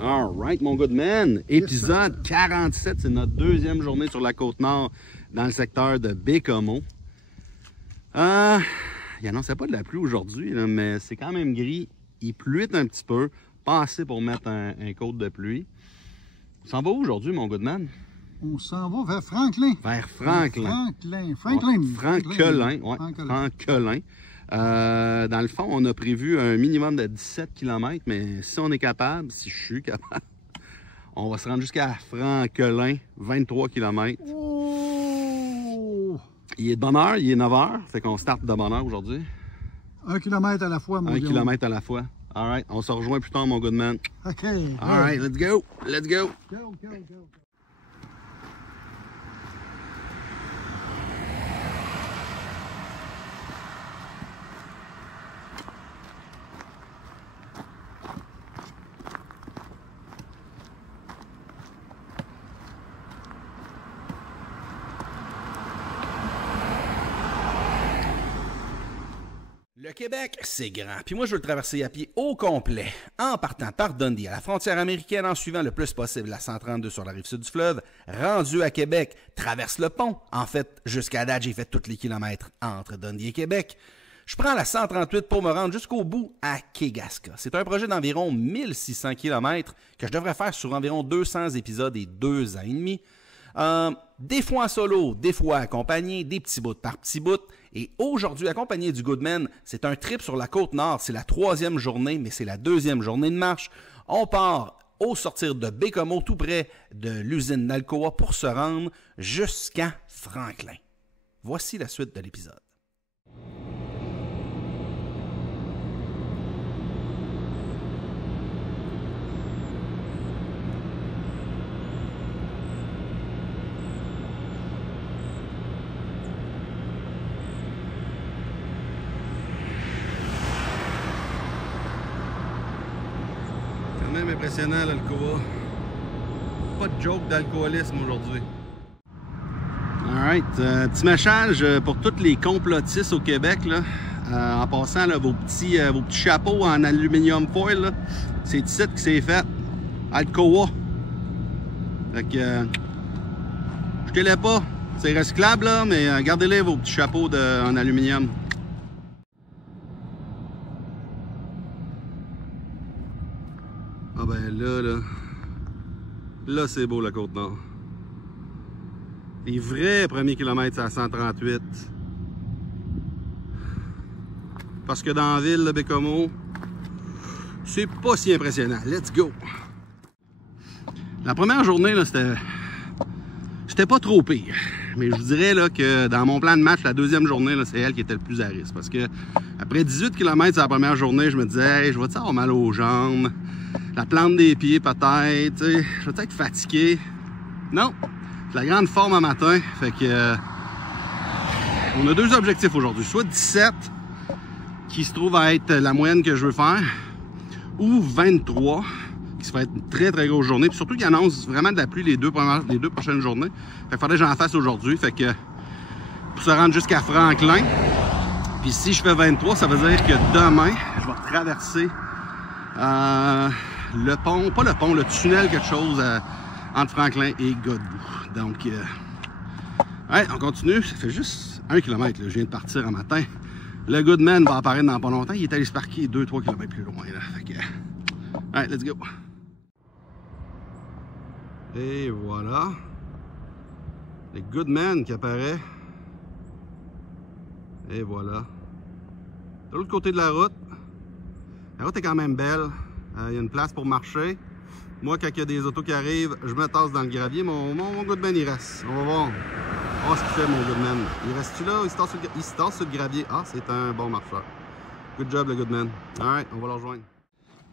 All right, mon good man. Épisode 47, c'est notre deuxième journée sur la Côte-Nord dans le secteur de Bécomo. Il annonçait pas de la pluie aujourd'hui, mais c'est quand même gris. Il pluie un petit peu, pas assez pour mettre un côte de pluie. On s'en va où aujourd'hui, mon good man? On s'en va vers Franklin. Vers Franklin. Franklin. Franquelin. Ouais, Franquelin. Dans le fond, on a prévu un minimum de 17 km, mais si on est capable, si je suis capable, on va se rendre jusqu'à Franquelin, 23 km. Oh! Il est de bonne heure, il est 9 h, fait qu'on start de bonne heure aujourd'hui. 1 kilomètre à la fois, mon gars. 1 gars. kilomètre à la fois. All right, on se rejoint plus tard, mon good man. OK. All right, let's go. Let's go. Go. Le Québec, c'est grand. Puis moi, je veux le traverser à pied au complet. En partant par Dundee, à la frontière américaine, en suivant le plus possible la 132 sur la rive sud du fleuve, rendu à Québec, traverse le pont. En fait, jusqu'à date, j'ai fait tous les kilomètres entre Dundee et Québec. Je prends la 138 pour me rendre jusqu'au bout à Kegaska. C'est un projet d'environ 1600 km que je devrais faire sur environ 200 épisodes et 2 ans et demi. Des fois en solo, des fois accompagné, des petits bouts par petits bouts. Et aujourd'hui, accompagné du Goodman, c'est un trip sur la Côte-Nord. C'est la 3e journée, mais c'est la 2e journée de marche. On part au sortir de Bécomo, tout près de l'usine d'Alcoa, pour se rendre jusqu'à Franklin. Voici la suite de l'épisode. Même impressionnant l'Alcoa. Pas de joke d'alcoolisme aujourd'hui. Alright, petit message pour tous les complotistes au Québec. Là. En passant, là, vos petits chapeaux en aluminium foil, c'est ici que c'est fait. Alcoa. Fait que jetez-les pas. C'est recyclable, là, mais gardez-les vos petits chapeaux en aluminium. Ah ben là c'est beau la Côte-Nord. Les vrais premiers kilomètres, c'est à 138. Parce que dans la ville de Bécomo, c'est pas si impressionnant. Let's go! La première journée, là, c'était pas trop pire. Mais je vous dirais là, que dans mon plan de match, la deuxième journée, c'est elle qui était le plus à risque. Parce que après 18 km sur la première journée, je me disais, hey, je vais avoir mal aux jambes. La plante des pieds peut-être, je vais être fatigué. Non, c'est la grande forme à matin. Fait que on a 2 objectifs aujourd'hui. Soit 17, qui se trouve à être la moyenne que je veux faire, ou 23, qui va être une très très grosse journée. Puis surtout qu'il annonce vraiment de la pluie les deux prochaines journées. Fait qu'il faudrait que j'en fasse aujourd'hui. Fait que pour se rendre jusqu'à Franklin. Puis si je fais 23, ça veut dire que demain, je vais traverser le pont, pas le pont, le tunnel, quelque chose entre Franklin et Godbout. Donc, ouais, on continue. Ça fait juste 1 km. Là. Je viens de partir un matin. Le Goodman va apparaître dans pas longtemps. Il est allé se parquer 2-3 km plus loin. Là. Fait que, ouais, let's go. Et voilà. Le Goodman qui apparaît. Et voilà. De l'autre côté de la route. La route est quand même belle. Il y a une place pour marcher. Moi, quand il y a des autos qui arrivent, je me tasse dans le gravier. Mon Goodman, il reste. On va voir. On va voir ce qu'il fait, mon Goodman. Il reste-tu là? Il se tasse sur le gravier. Ah, c'est un bon marcheur. Good job, le Goodman. Alright, on va le rejoindre.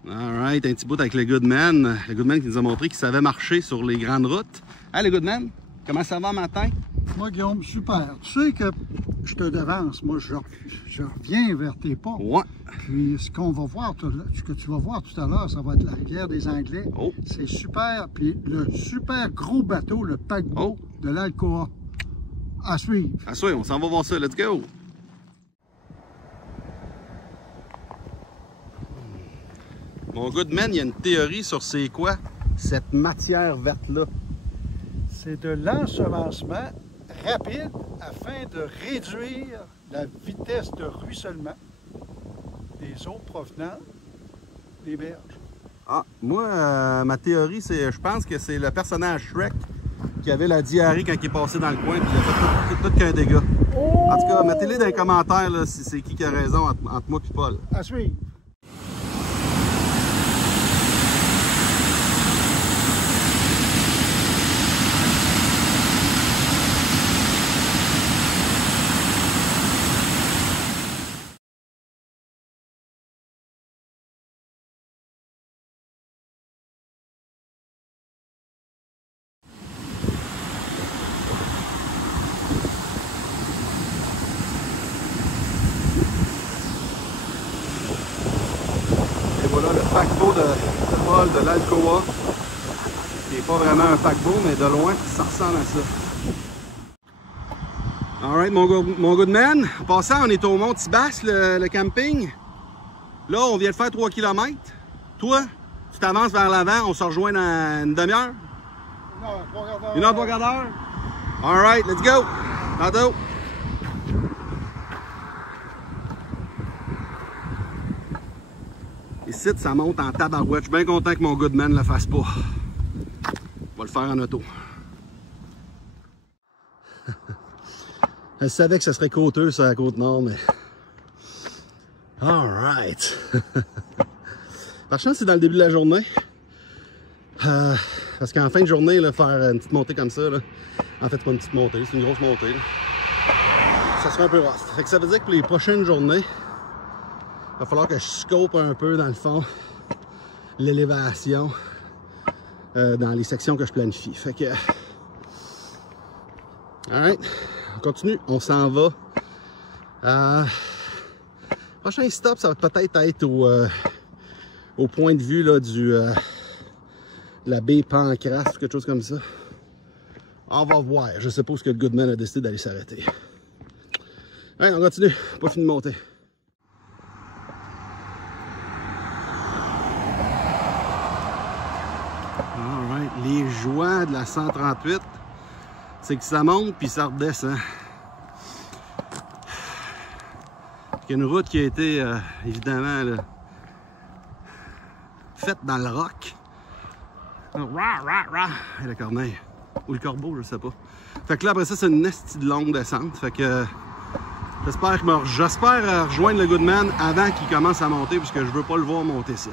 Alright, un petit bout avec le Goodman. Le Goodman qui nous a montré qu'il savait marcher sur les grandes routes. Hey, le Goodman, comment ça va matin? Moi, Guillaume, super. Tu sais que je te devance. Moi, je reviens vers tes pas. Ouais. Puis, ce que tu vas voir tout à l'heure, ça va être la rivière des Anglais. Oh. C'est super. Puis, le super gros bateau, le paquebot de l'Alcoa. À suivre. À suivre, on s'en va voir ça. Let's go! Mon Goodman, il y a une théorie sur c'est quoi cette matière verte-là. C'est de l'ensemencement rapide afin de réduire la vitesse de ruissellement des eaux provenant des berges. Ah, moi, ma théorie, c'est, je pense que c'est le personnage Shrek qui avait la diarrhée quand il est passé dans le coin, puis il a fait tout qu'un dégât. Oh! En tout cas, mettez-les dans les commentaires là, si c'est qui a raison entre moi et Paul. À suivre. Voilà le paquebot de Paul de l'Alcoa, qui n'est pas vraiment un paquebot, mais de loin, ça ressemble à ça. Alright, mon Goodman, en passant, on est au Mont Tibasse, le camping. Là, on vient de faire 3 km. Toi, tu t'avances vers l'avant, on se rejoint dans une demi-heure? Une heure, 3 quarts d'heure? Alright, let's go! Tantôt! Ici, ça monte en tabarouette. Je suis bien content que mon Goodman ne le fasse pas. On va le faire en auto. Je savais que ce serait côteux, ça, à Côte-Nord, mais... Alright! Par chance, c'est dans le début de la journée. Parce qu'en fin de journée, là, faire une petite montée comme ça, là, en fait, c'est pas une petite montée, c'est une grosse montée. Là. Ça sera un peu rough. Fait que ça veut dire que pour les prochaines journées, il va falloir que je scope un peu, dans le fond, l'élévation dans les sections que je planifie. Fait que... Alright, on continue, on s'en va. Prochain stop, ça va peut-être être au point de vue là, de la baie Pancras, quelque chose comme ça. On va voir. Je sais pas où ce que le Goodman a décidé d'aller s'arrêter. Alright, on continue. Pas fini de monter. Alright, les joies de la 138, c'est que ça monte puis ça redescend. Il y a une route qui a été, évidemment, là, faite dans le roc. Et le corneille. Ou le corbeau, je sais pas. Fait que là, après ça, c'est une estie de longue descente. Fait que j'espère rejoindre le Goodman avant qu'il commence à monter, puisque je veux pas le voir monter ça.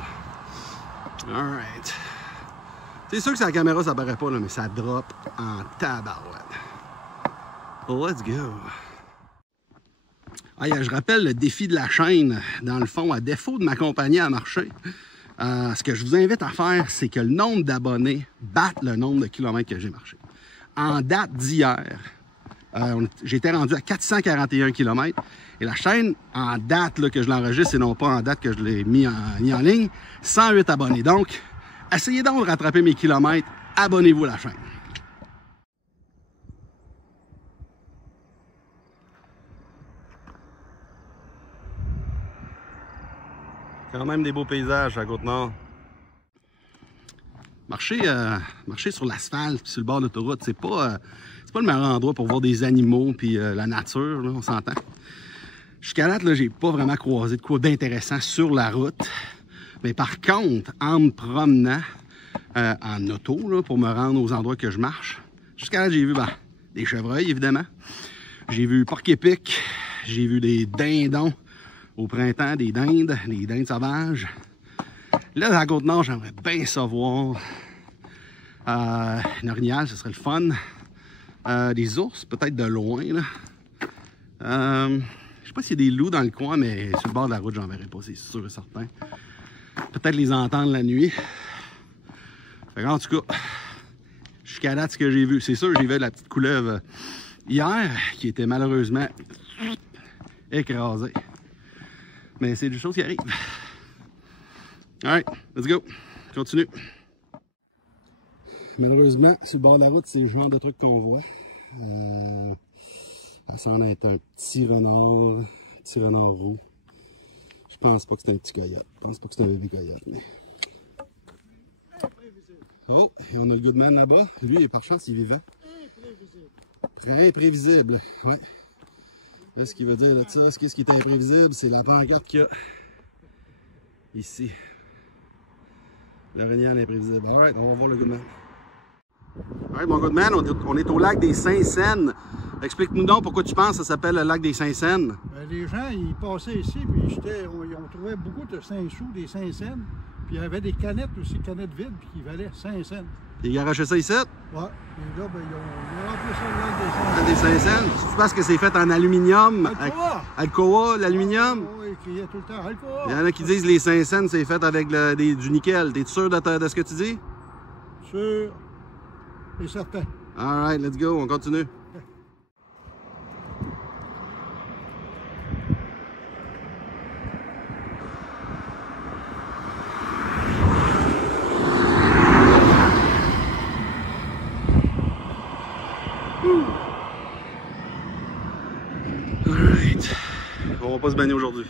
Alright. C'est sûr que sur la caméra, ça paraît pas, là, mais ça drop en tabarouette. Let's go. Ah, je rappelle le défi de la chaîne, dans le fond, à défaut de m'accompagner à marcher. Ce que je vous invite à faire, c'est que le nombre d'abonnés batte le nombre de kilomètres que j'ai marché. En date d'hier, j'étais rendu à 441 km. Et la chaîne, en date là, que je l'enregistre, et non pas en date que je l'ai mis en ligne, 108 abonnés. Donc, essayez donc de rattraper mes kilomètres. Abonnez-vous à la chaîne. Quand même des beaux paysages à Côte-Nord. Marcher sur l'asphalte sur le bord de l'autoroute, c'est pas le meilleur endroit pour voir des animaux puis la nature, là, on s'entend. Jusqu'à date, là, j'ai pas vraiment croisé de quoi d'intéressant sur la route. Mais par contre, en me promenant en auto là, pour me rendre aux endroits que je marche, jusqu'à là, j'ai vu des chevreuils, évidemment. J'ai vu porc-épic, j'ai vu des dindons. Au printemps, des dindes sauvages. Là, dans la Côte-Nord, j'aimerais bien savoir. Une orignale, ce serait le fun. Des ours, peut-être de loin. Là. Je sais pas s'il y a des loups dans le coin, mais sur le bord de la route, j'en verrai pas, c'est sûr et certain. Peut-être les entendre la nuit. En tout cas, jusqu'à date, ce que j'ai vu, c'est sûr, j'ai vu la petite couleuvre hier, qui était malheureusement écrasée. Mais c'est des choses qui arrivent. Alright, let's go. Continue. Malheureusement, sur le bord de la route, c'est le genre de truc qu'on voit. Ça semble être un petit renard roux. Je pense pas que c'est un petit coyote. Je pense pas que c'est un bébé coyote. Mais Oh, et on a le Goodman là-bas. Lui, par chance, il est vivant. Imprévisible. Ouais. Là, ce qui veut dire de ça, qu'est-ce qui est imprévisible, c'est la pancarte qu'il y a ici. L'orignal imprévisible. Alright, on va voir le Goodman. Alright, mon Goodman, on est au lac des Saint-Saëns. Explique-nous donc pourquoi tu penses que ça s'appelle le lac des Saint-Saëns. Ben, les gens, ils passaient ici, puis on trouvait beaucoup de 5 sous, des Saint-Saëns. Puis il y avait des canettes aussi, canettes vides, puis qui valaient 5 cents. Et ils arrachaient ça ici? Ouais. Et là, ben, ils ont rempli ça le lac des Saint-Saëns. Des Saint-Saëns. Tu penses que c'est fait en aluminium? Alcoa! Alcoa, l'aluminium? Oui, ils criaient tout le temps Alcoa! Il y en a qui disent les Saint-Saëns, c'est fait avec du nickel. T'es sûr de ce que tu dis? Sûr et certain. Alright, let's go, on continue. Alright. On va pas se baigner aujourd'hui.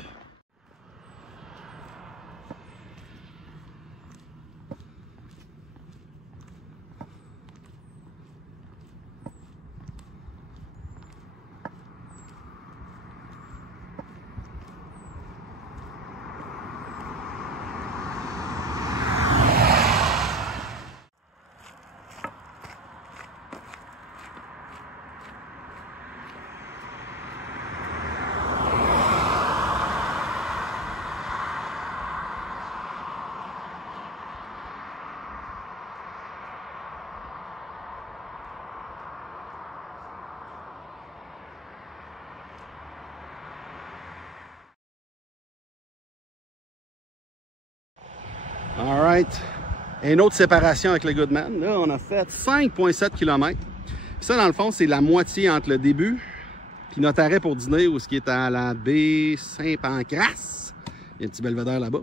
Alright. Une autre séparation avec le Goodman. Là, on a fait 5,7 km. Ça, dans le fond, c'est la moitié entre le début puis notre arrêt pour dîner, où ce qui est à la baie Saint-Pancras. Il y a un petit belvédère là-bas.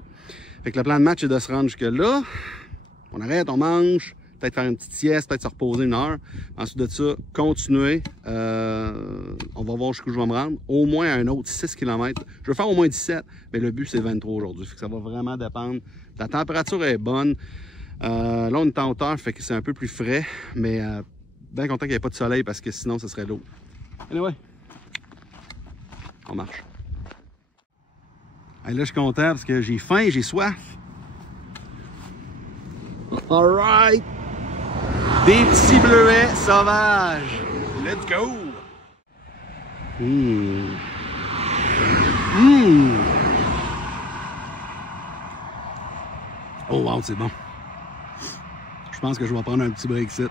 Fait que le plan de match est de se rendre jusque là. On arrête, on mange, peut-être faire une petite sieste, peut-être se reposer 1 heure. Ensuite de ça, continuer. On va voir jusqu'où je vais me rendre. Au moins un autre 6 km. Je veux faire au moins 17, mais le but, c'est 23 aujourd'hui. Fait que ça va vraiment dépendre. La température est bonne. Là, on est en hauteur, fait que c'est un peu plus frais, mais bien content qu'il n'y ait pas de soleil parce que sinon, ce serait lourd. Anyway, on marche. Et là, je suis content parce que j'ai faim, j'ai soif. All right! Des petits bleuets sauvages. Let's go! Oh wow, c'est bon. Je pense que je vais prendre un petit break ici.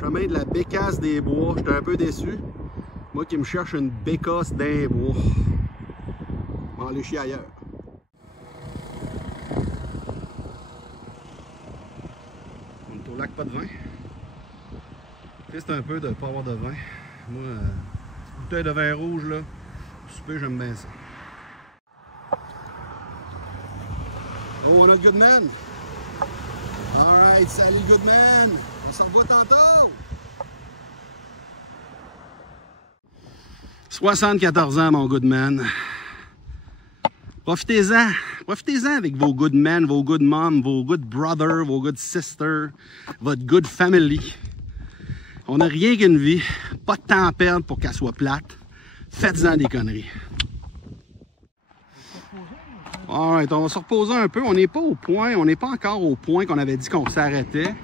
Chemin de la Bécasse des Bois. J'étais un peu déçu. Moi qui me cherche une bécasse d'un bois. On va aller chier ailleurs. On est au lac pas de vin. Triste un peu de ne pas avoir de vin. Moi, une bouteille de vin rouge là, super, j'aime bien ça. Oh, on a le Goodman. Alright, salut Goodman. On se revoit tantôt. 74 ans, mon Goodman. Profitez-en. Profitez-en avec vos good men, vos good moms, vos good brothers, vos good sisters, votre good family. On n'a rien qu'une vie. Pas de temps à perdre pour qu'elle soit plate. Faites-en des conneries. Alright, on va se reposer un peu. On n'est pas au point, on n'est pas encore au point qu'on avait dit qu'on s'arrêtait.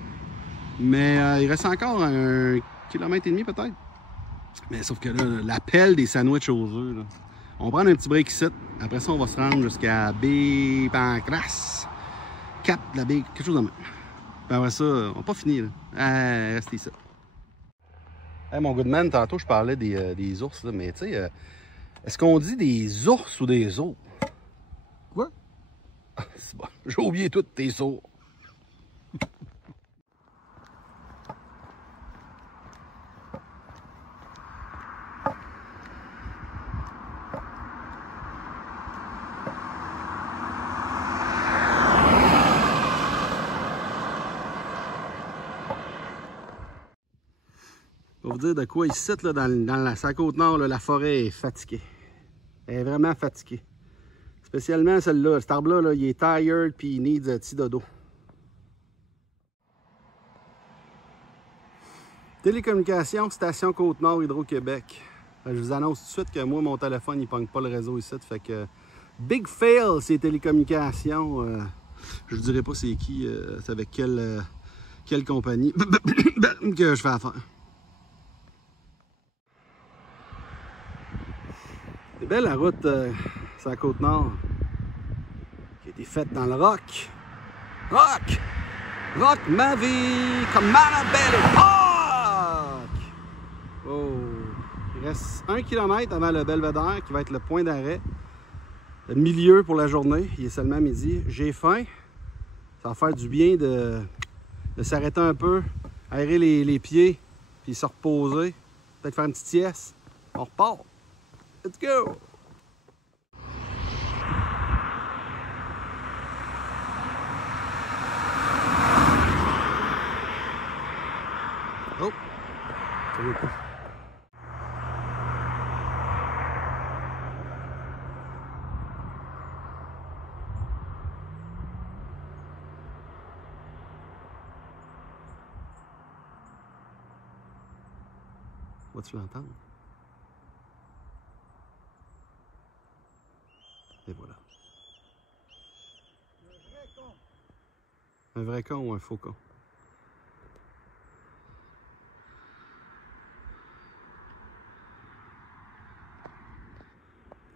Mais il reste encore 1,5 km peut-être. Mais sauf que là, l'appel des sandwichs aux œufs, là. On prend un petit break ici. Après ça, on va se rendre jusqu'à baie Pancras. Cap de la baie, quelque chose de même. Puis après ça, on n'a pas fini. Là. Restez ici. Hey, mon Goodman, tantôt je parlais des ours, là, mais tu sais, est-ce qu'on dit des ours ou des os? Quoi? C'est bon. J'ai oublié tout, t'es sourd. Je vais vous dire de quoi ici, là, sa côte nord, là, la forêt est fatiguée. Elle est vraiment fatiguée. Spécialement celle-là. Cet arbre-là, là, il est tired puis il needs un petit dodo. Télécommunications, station Côte-Nord, Hydro-Québec. Je vous annonce tout de suite que moi, mon téléphone, il ne pogne pas le réseau ici. Fait que big fail, ces télécommunications. Je ne dirais pas c'est qui, c'est avec quelle compagnie que je fais affaire. C'est belle la route sur la Côte-Nord qui a été faite dans le rock. Rock! Rock ma vie comme Annabelle Rock! Oh! Il reste 1 km avant le Belvédère qui va être le point d'arrêt. Le milieu pour la journée. Il est seulement midi. J'ai faim. Ça va faire du bien de s'arrêter un peu, aérer les pieds, puis se reposer. Peut-être faire une petite sieste. On repart. Let's go! Oh! Ça veut pas. Vas-tu l'entendre? Et voilà. Un vrai con ou un faux con?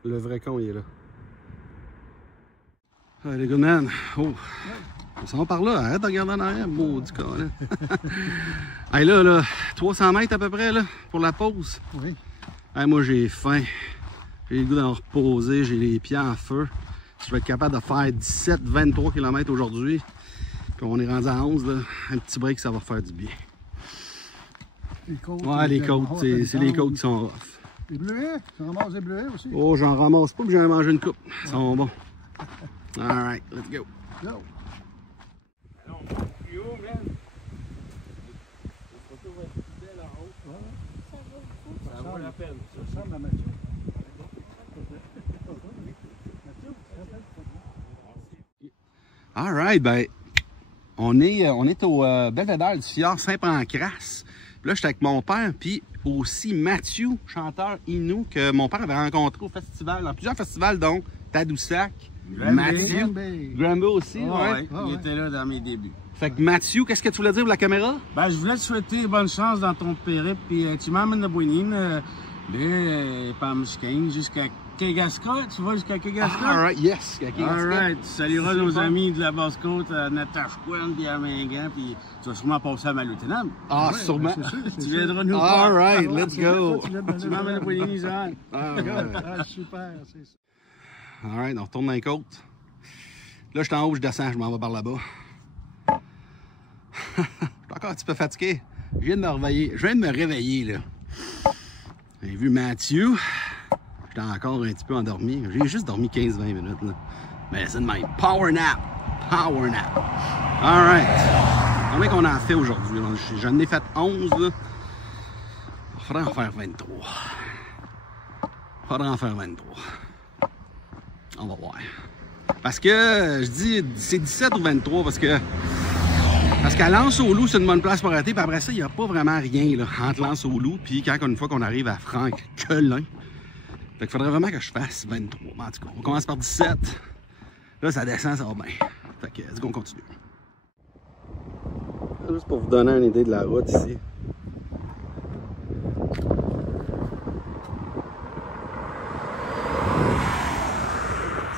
Le vrai con, il est là. Allez, good man. Oh! On s'en va par là. Arrête de regarder en arrière, maudit con, là. Hey, là, 300 mètres à peu près, là, pour la pause. Oui. Hey, moi, j'ai faim. J'ai le goût d'en reposer. J'ai les pieds en feu. Je vais être capable de faire 17-23 km aujourd'hui. Puis on est rendu à 11, là. Un petit break, ça va faire du bien. Les côtes. Ouais, les côtes. C'est les côtes qui sont rough. Les bleuets. Tu ramasses des bleuets aussi? Oh, j'en ramasse pas, puis j'en ai mangé une coupe. Ils sont bons. Alright, let's go. Go. Ça vaut la peine. Ça ressemble à Mathieu. Alright, ben, on est au Belvédère du Fjord Saint-Pancras. Là, j'étais avec mon père, puis aussi Mathieu, chanteur Innu, que mon père avait rencontré au festival, dans plusieurs festivals, donc Tadoussac, Mathieu, Granby aussi, ouais. Il était là dans mes débuts. Fait que Mathieu, qu'est-ce que tu voulais dire pour la caméra? Ben, je voulais te souhaiter bonne chance dans ton périple, puis tu m'emmènes de Boinine, par Michigan, jusqu'à Kegaska. Tu vas jusqu'à Kegaska? Alright, yes. Alright, tu salueras nos amis de la Basse-Côte à Natashquan puis à Mingan, puis tu vas sûrement passer à Maloutenam. Ah, Ouais, sûrement. c'est sûr, c'est Tu sûr. viendras nous voir. Alright, let's go. Tu m'emmènes de Boinine, Jean. Ah, super, c'est ça. Alright, on retourne dans les côtes. Là, je suis en haut, je descends, je m'en vais par là-bas. Je suis encore un petit peu fatigué. Je viens de me réveiller. Je viens de me réveiller, là. J'ai vu Mathieu. J'étais encore un petit peu endormi. J'ai juste dormi 15-20 minutes, là. Mais c'est de même. Power nap. Power nap. Alright. Combien qu'on a fait aujourd'hui? J'en ai fait 11, là. Il faudrait en faire 23. Il faudrait en faire 23. On va voir. Parce que, je dis, c'est 17 ou 23 parce qu'à Lens-au-Loup, c'est une bonne place pour arrêter. Puis après ça, il n'y a pas vraiment rien là, entre Lens-au-Loup. Puis quand une fois qu'on arrive à Franquelin, fait qu'il faudrait vraiment que je fasse 23. En tout cas, on commence par 17. Là, ça descend, ça va bien. Fait que, let's go, on continue. Juste pour vous donner une idée de la route ici.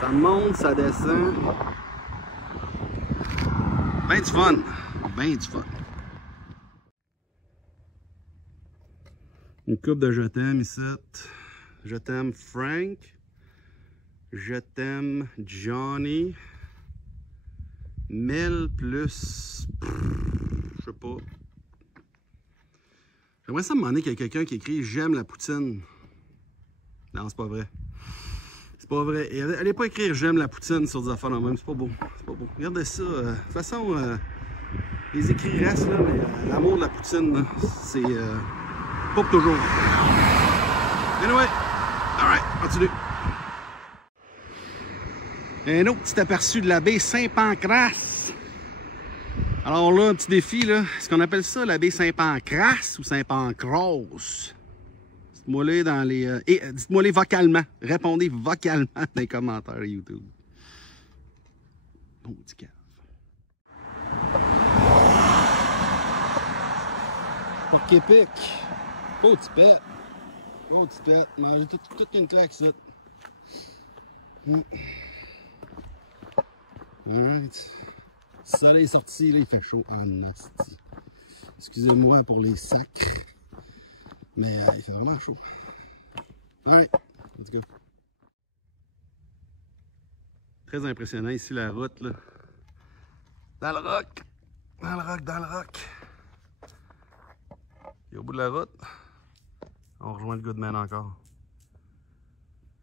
Ça monte, ça descend. Ben du fun. Ben du fun. Une coupe de je t'aime ici. Je t'aime Frank. Je t'aime Johnny. Mel plus... je sais pas. J'aimerais ça me demander qu'il y a quelqu'un qui écrit « J'aime la poutine ». Non, c'est pas vrai. C'est pas vrai. Et allez pas écrire « J'aime la poutine » sur des affaires là même. C'est pas beau. C'est pas beau. Regardez ça. De toute façon, les écrits restent là, mais l'amour de la poutine, c'est pas pour toujours. Anyway. Alright, continue. Un autre petit aperçu de la baie Saint-Pancrace. Alors là, un petit défi, là. Est-ce qu'on appelle ça la baie Saint-Pancrace ou Saint-Pancrose? Dites-moi les dans les. Dites-moi les vocalement. Répondez vocalement dans les commentaires YouTube. Bon petit cave. Pour Québec. Beau petit pet. Beau petit pet. Manger toute une claque, ça. Alright. Le soleil est sorti, là, il fait chaud en nasty. Excusez-moi pour les sacs. Mais il fait vraiment chaud. Alright, let's go. Très impressionnant ici la route là. Dans le roc. Dans le roc, dans le roc. Et au bout de la route, on rejoint le Goodman encore.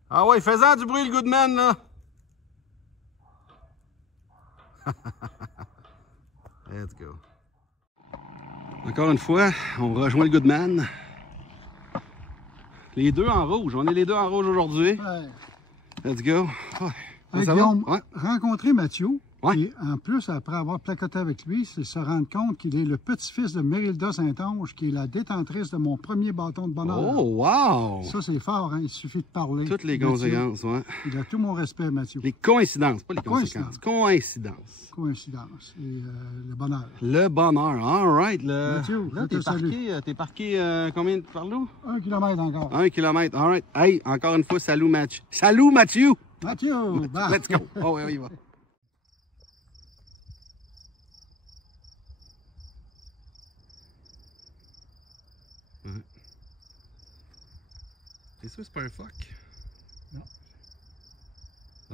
Ah ouais, faisant du bruit le Goodman là! Let's go. Encore une fois, on rejoint le Goodman. Les deux en rouge. On est les deux en rouge aujourd'hui. Ouais. Let's go. Ouais. Ça Guillaume, va? Ouais. rencontrer Mathieu, Ouais. et en plus, après avoir placoté avec lui, c'est se rendre compte qu'il est le petit-fils de Mérilda Saint-Onge, qui est la détentrice de mon premier bâton de bonheur. Oh, wow! Ça, c'est fort, hein? Il suffit de parler. Toutes les Mathieu. conséquences, ouais. Il a tout mon respect, Mathieu. Les coïncidences, pas les conséquences. Coïncidences. Coïncidence. Et le bonheur. Le bonheur. All right. Mathieu, là, t'es parqué combien par là? 1 kilomètre encore. 1 kilomètre. All right. Hey, encore une fois, salut Mathieu. Salut Mathieu! Mathieu! Bah. Let's go. Oh, ouais, on y va. C'est sûr, c'est pas un phoque? Non.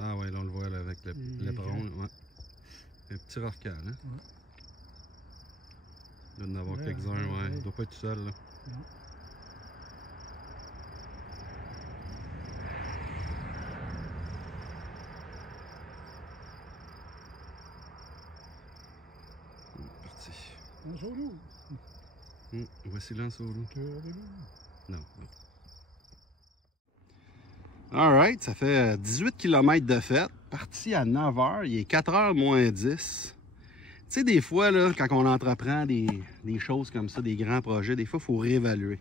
Ah ouais, là on le voit là, avec l'éperon. Ouais. Un petit rorqual, hein? Ouais. Il doit en avoir quelques-uns, ouais. Il doit pas être tout seul, là. Non. Parti. Un solo. Voici l'un solo. Cœur de loup. Non, non. Alright, ça fait 18 km de fête. Parti à 9 h, il est 4 h moins 10. Tu sais, des fois, là, quand on entreprend des choses comme ça, des grands projets, des fois, il faut réévaluer.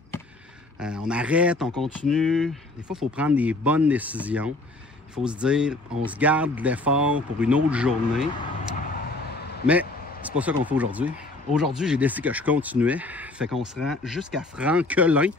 On arrête, on continue. Des fois, il faut prendre des bonnes décisions. Il faut se dire, on se garde de l'effort pour une autre journée. Mais c'est pas ça qu'on fait aujourd'hui. Aujourd'hui, j'ai décidé que je continuais. Fait qu'on se rend jusqu'à Franquelin.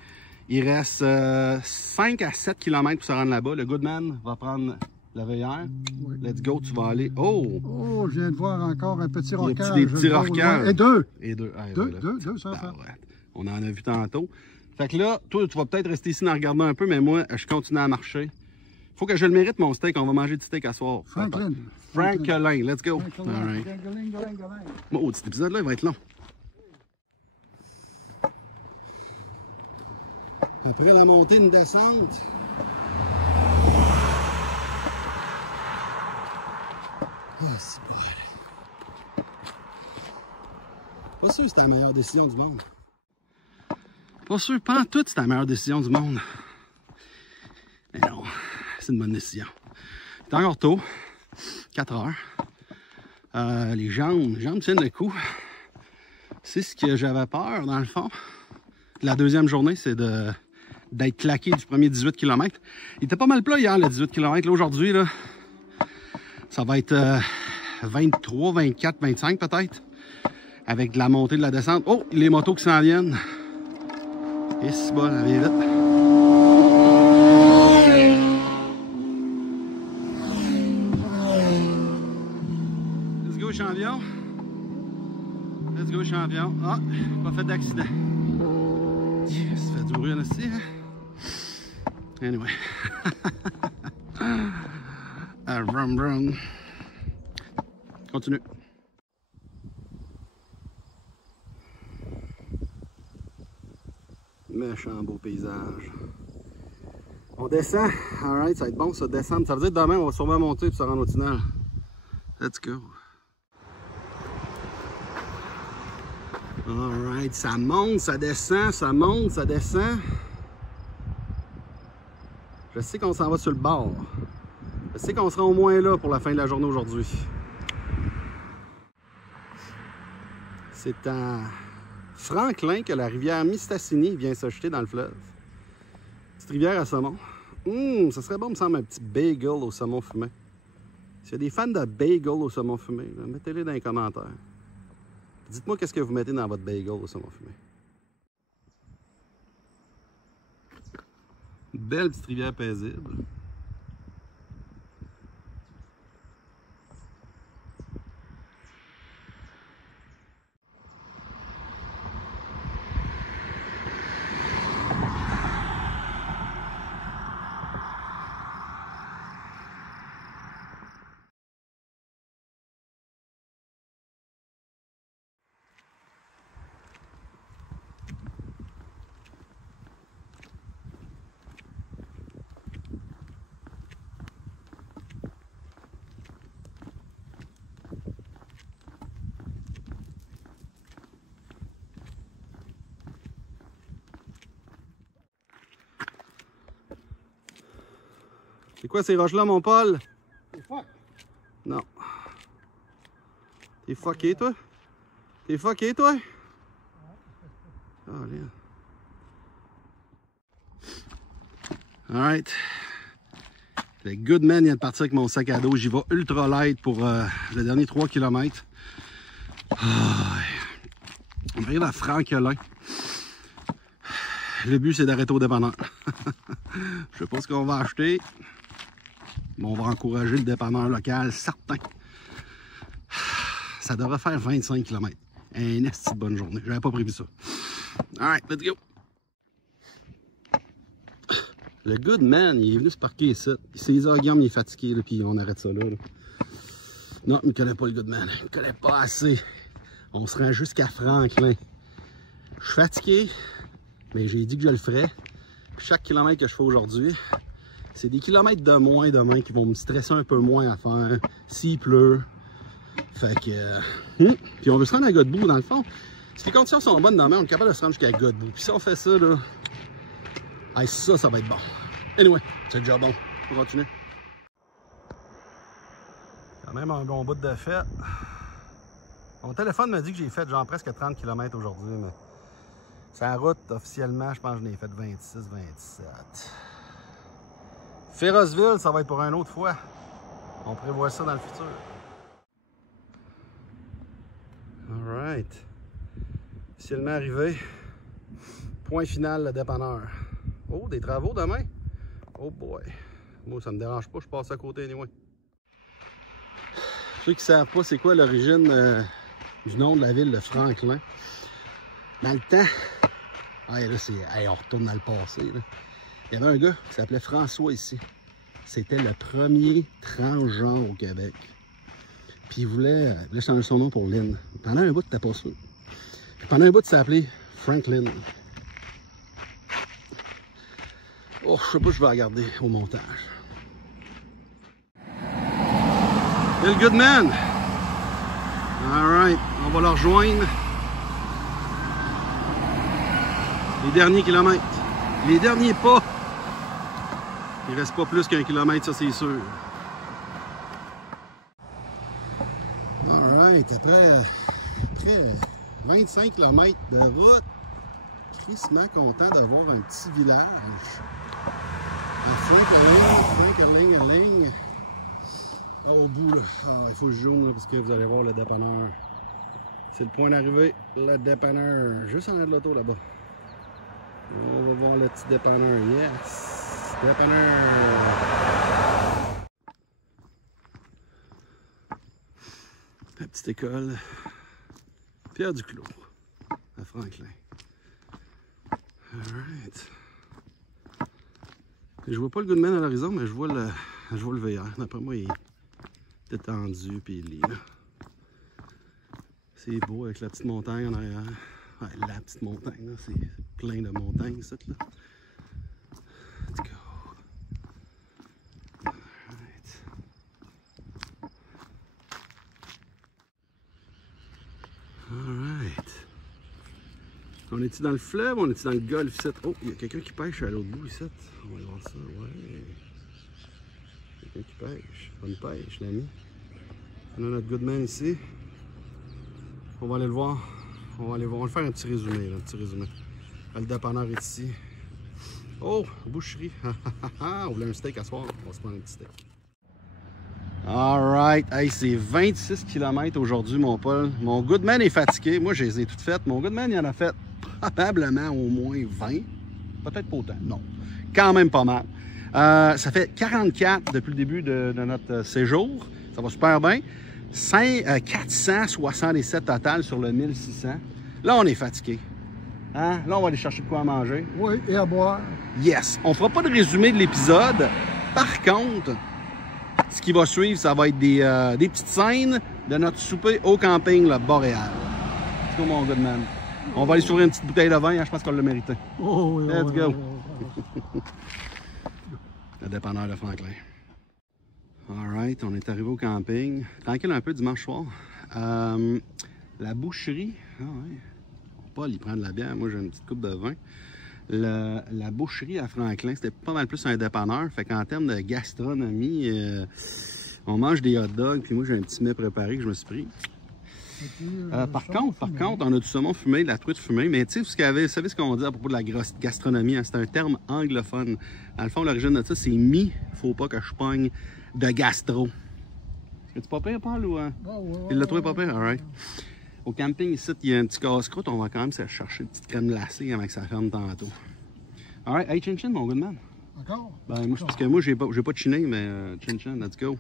Il reste 5 à 7 km pour se rendre là-bas. Le Goodman va prendre la veillère. Oui. Let's go, tu vas aller. Oh! Oh, je viens de voir encore un petit rocage. Des petits rocages. Et deux. Et deux. Ah, Deux, voilà. deux, ça va faire. Ouais. On en a vu tantôt. Fait que là, toi, tu vas peut-être rester ici en regardant un peu, mais moi, je continue à marcher. Faut que je le mérite, mon steak. On va manger du steak à soir. Franklin. Franquelin, let's go. Franklin. All right. Franklin. Oh, cet épisode-là, il va être long. Après la montée, une descente. Ah, c'est bon. Pas sûr que c'est la meilleure décision du monde. Pas sûr, pas en tout, c'est la meilleure décision du monde. Mais non, c'est une bonne décision. C'est encore tôt, 4 heures. Les jambes tiennent le coup. C'est ce que j'avais peur, dans le fond. La deuxième journée, c'est d'être claqué du premier 18 km. Il était pas mal plat hier, le 18 km. Là, aujourd'hui, là, ça va être 23, 24, 25 peut-être. Avec de la montée, de la descente. Oh, les motos qui s'en viennent. Et c'est bon, elle vient vite. Let's go, champion. Let's go, champion. Ah, pas fait d'accident. Ça fait du bruit là aussi, hein? Anyway. Vroom, vroom. Continue. Méchant beau paysage. On descend. Alright, ça va être bon ça, descendre. Ça veut dire que demain, on va sûrement monter et se rendre au tunnel. Let's go. Alright, ça monte, ça descend, ça monte, ça descend. Je sais qu'on s'en va sur le bord. Je sais qu'on sera au moins là pour la fin de la journée aujourd'hui. C'est en Franklin que la rivière Mistassini vient se jeter dans le fleuve. Petite rivière à saumon. Ça serait bon, me semble, un petit bagel au saumon fumé. S'il y a des fans de bagel au saumon fumé, mettez-les dans les commentaires. Dites-moi qu'est-ce que vous mettez dans votre bagel au saumon fumé. Une belle petite rivière paisible. C'est quoi ces roches-là, mon Paul? C'est fuck. Non. T'es fucké, toi? T'es fucké, toi? Oh, là. Alright. Le Goodman vient de partir avec mon sac à dos. J'y vais ultra light pour le dernier 3 km. On arrive à Franklin. Le but, c'est d'arrêter au dépanneur. Je sais pas ce qu'on va acheter. Mais on va encourager le dépanneur local, certain. Ça devrait faire 25 km. Un esti de bonne journée. J'avais pas prévu ça. Alright, let's go. Le Goodman, il est venu se parquer ici. C'est Guillaume, il est fatigué, là, puis on arrête ça là. Non, il ne connaît pas le Goodman. Il ne connaît pas assez. On se rend jusqu'à Franklin. Je suis fatigué, mais j'ai dit que je le ferais. Puis chaque kilomètre que je fais aujourd'hui, c'est des kilomètres de moins demain qui vont me stresser un peu moins à faire s'il pleut. Fait que... Puis on veut se rendre à Godbout, dans le fond. Si les conditions sont bonnes demain, on est capable de se rendre jusqu'à Godbout. Puis si on fait ça, là... Hey, ça va être bon. Anyway, c'est déjà bon. On va continuer. Quand même un bon bout de fête. Mon téléphone m'a dit que j'ai fait genre presque 30 km aujourd'hui, mais... C'est la route, officiellement, je pense que je l'ai fait 26, 27. Ferrosville, ça va être pour une autre fois. On prévoit ça dans le futur. Alright. Officiellement arrivé. Point final, le dépanneur. Oh, des travaux demain? Oh boy. Moi, ça me dérange pas, je passe à côté anyway. Ceux qui ne savent pas c'est quoi l'origine du nom de la ville de Franklin. Dans le temps, là, on retourne dans le passé. Là. Il y avait un gars qui s'appelait François ici. C'était le premier transgenre au Québec. Puis il voulait changer son nom pour Lynn. Pendant un bout, t'étais pas sûr. Puis pendant un bout, il s'appelait Franklin. Oh, je sais pas, je vais regarder au montage. Et le Goodman. Alright, on va le rejoindre. Les derniers kilomètres. Les derniers pas. Il reste pas plus qu'un kilomètre, ça c'est sûr. Alright, après 25 km de route, crissement content d'avoir un petit village. Franklin. Ah, au bout, là. Ah, il faut que je zoome là, parce que vous allez voir le dépanneur. C'est le point d'arrivée, le dépanneur. Juste en arrière de l'auto là-bas. On va voir le petit dépanneur. Yes! Dépanneur! La petite école. Pierre Duclos. À Franklin. Alright. Je vois pas le Goodman à l'horizon, mais je vois le VR. D'après moi, il est détendu puis il est là. C'est beau avec la petite montagne en arrière. Ouais, la petite montagne, c'est plein de montagnes, ça, là. Let's go. Alright. Alright. On est-tu dans le fleuve ou on est-tu dans le golfe ici? Oh, il y a quelqu'un qui pêche à l'autre bout ici. On va voir ça, ouais. Il y a Qui pêche. Bonne pêche, l'ami. On a notre Goodman ici. On va aller le voir. On va aller voir. On va faire un petit résumé, là, un petit résumé. Le dépanneur est ici. Oh, boucherie. On voulait un steak à soir. On va se prendre un petit steak. Alright. Hey, c'est 26 km aujourd'hui, mon Paul. Mon Goodman est fatigué. Moi, je les ai toutes faites. Mon Goodman, il en a fait probablement au moins 20. Peut-être pas autant. Non. Quand même pas mal. Ça fait 44 depuis le début de notre séjour. Ça va super bien. 467 total sur le 1600. Là, on est fatigué. Hein? Là, on va aller chercher de quoi à manger. Oui, et à boire. Yes! On ne fera pas de résumé de l'épisode. Par contre, ce qui va suivre, ça va être des petites scènes de notre souper au camping, le Boréal. Let's go, mon Goodman. On va aller s'ouvrir une petite bouteille de vin, hein, je pense qu'on l'a mérité. Oh, oui, Let's go! oui. Le dépanneur de Franklin. Alright, on est arrivé au camping. Tranquille un peu dimanche soir. La boucherie. Ah ouais. Paul, il prend de la bière. Moi, j'ai une petite coupe de vin. La boucherie à Franklin, c'était pas mal plus un dépanneur. Fait qu'en termes de gastronomie, on mange des hot dogs. Puis moi, j'ai un petit mets préparé que je me suis pris. Par contre, on a du saumon fumé, de la truite fumée. Mais tu sais, vous savez ce qu'on dit à propos de la gastronomie? Hein? C'est un terme anglophone. Dans le fond, l'origine de ça, c'est mi. Faut pas que je pogne de gastro. Est-ce que tu pas pire, Paul, ou il l'a trouvé pas pire? All right. Au camping, ici, il y a un petit casse-croûte. On va quand même se chercher une petite crème glacée avant que ça ferme tantôt. All right. Hey, chin-chin, mon Goodman. Encore? Ben, moi, parce que moi, j'ai pas de chiné, mais chin-chin, let's go.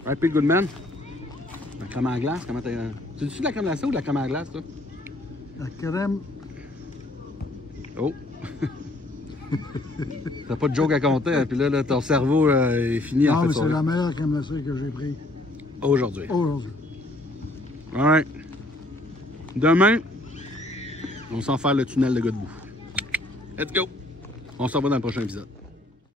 All right, puis Goodman. La crème à glace, comment t'as... Tu dis-tu de la crème glacée ou de la crème à glace, toi? La crème. Oh! T'as pas de joke à compter, hein? Puis là, ton cerveau est fini Non, en fait. mais c'est la meilleure crème glacée que j'ai prise. Aujourd'hui. Aujourd'hui. All right. Demain, on s'en fait le tunnel de Godbout. Let's go! On se revoit dans le prochain épisode.